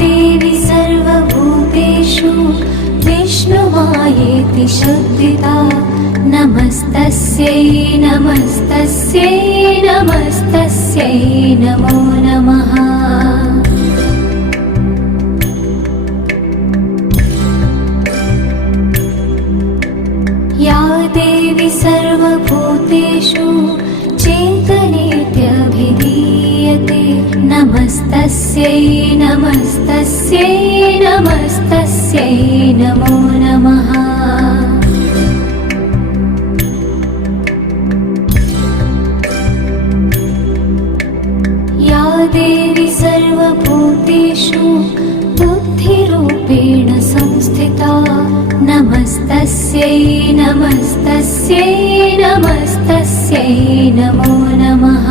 देवी सर्वभूतेषु विष्णुमायेति शुद्धिता नमस्तस्यै नमस्तस्यै नमस्तस्यै नमो नमः। या देवी सर्वभूतेषु चेतनेत्यभिधीयते नमस्तस्यै नमस्तस्यै नमस्तस्यै नमो नमः। या देवी सर्वभूतेषु बुद्धिरूपेण संस्थिता नमस्तस्यै नमस्तस्यै नमस्तस्यै नमो नमः।